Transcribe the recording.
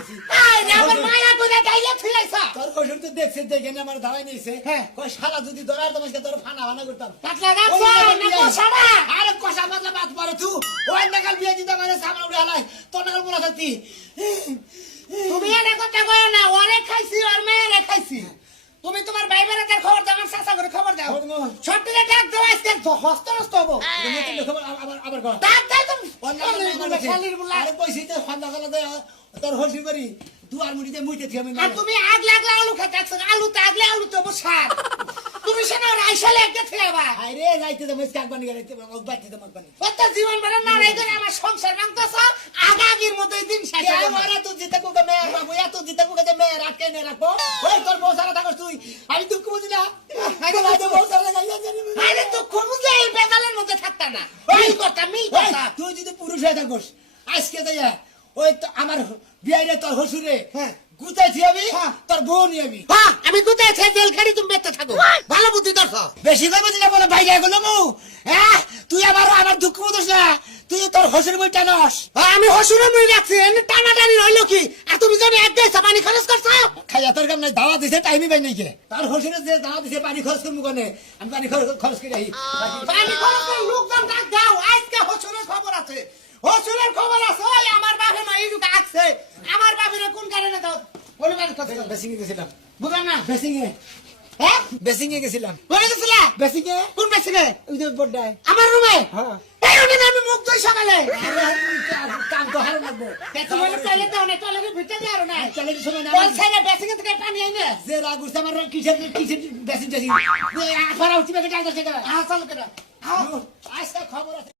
গেছি আরে আমার মায়া কইরা গাইলে থুইলাইছা তোর কসুর তো দেখছিস দেখে না আমার ধাওয়াই নিছে হ্যাঁ। কই শালা যদি ধরার তোমাকে তোর ফানা ফানা করতাম পাতলা গাছ না কোছাড়া আরে কষা বাদলা বাদ পারে তুই ওই নাগাল বিয়ে দিতে মানে সামনে উড়ে হালাই তোর নাগাল বলা থাকতি তুমি এটা কথা কয় না ওরে খাইছি আর মেয়েরে খাইছি তুমি তোমার ভাই বেড়াদের খবর দাও আমার চাচা করে খবর দাও সবটিকে ডাক দাও আজকে হস্ত নষ্ট হবো আবার কর ডাক দাও তুমি শালির বুলা আরে কইছি তো ফান্দা গলা দে তোর হসি করি দুয়ার মুড়িতে মুইতে থি আমি আর তুমি আগ লাগলা আলু খাতে আছো আলু তো আগলে আলু তো বসার তুমি সেনা রাইশালে একটা থেবা আরে যাইতে তো মস্কাক বানি গেলাইতে বাইতে তো মত বানি কত জীবন ভরা না রাই করে আমার সংসার ভাঙতাছ আগাগির মতই দিন শেষ কে হবে মারা তুই জিতে কোকে মে বাবু এত জিতে কোকে মে রাখে নে রাখো ওই তোর বউ সারা থাকস তুই আমি দুঃখ বুঝি না আরে রাতে বউ সারা গাইয়া জানি আরে তো খুঁজে এই বেজালের মধ্যে থাকতা না মিল কথা তুই যদি পুরুষ হয়ে থাকস আজকে যাইয়া ওই তো আমার বিয়াইরে তোর হসুরে হ্যাঁ গুতাইছি আমি তোর বউ নিয়ে আমি হ্যাঁ আমি কোথায় আছে জেল খাড়ি তুমি বেঁচে থাকো ভালো বুদ্ধি দরছো বেশি কই বুঝি না বলে ভাই গায় গেল মু হ্যাঁ তুই আমার দুঃখ বুঝছ না তুই তোর হসুর বই টানস আমি হসুরে মুই রাখছি এনে টানাটানি হইলো কি আর তুমি যদি এক গাইছা পানি খরচ করছো খাইয়া তোর কাম নাই দাওয়া দিছে টাইমই পাই নাই কে তার হসুরে যে দাওয়া দিছে পানি খরচ করবো কোনে আমি পানি খরচ করে আই পানি খরচ করে লোকজন ডাক দাও আজকে হসুরের খবর আছে হসুরের খবর আছে ওই আমার বাপে না এই যুগ আছে আমার বাপের কোন কারণে দাও বলে বাড়ি কথা বেসিং এ গেছিলাম বুঝলাম না বেসিং এ হ্যাঁ বেসিং এ গেছিলাম বলে গেছিলা বেসিং এ কোন বেসিনে ওই যে বড়ায় আমার রুমে হ্যাঁ এই রুমে আমি মুখ ধুই সকালে কাম তো হারো লাগবে তুমি চলে দাও না চলে ভিতরে যাও না চলে তো সময় না বল ছাইরে বেসিনে থেকে পানি আইনে যে রাগ উঠছে আমার কিসের বেসিং বেসিং আফারা উঠছে কে ডাক্তার সেটা হ্যাঁ চল করে আজকে খবর আছে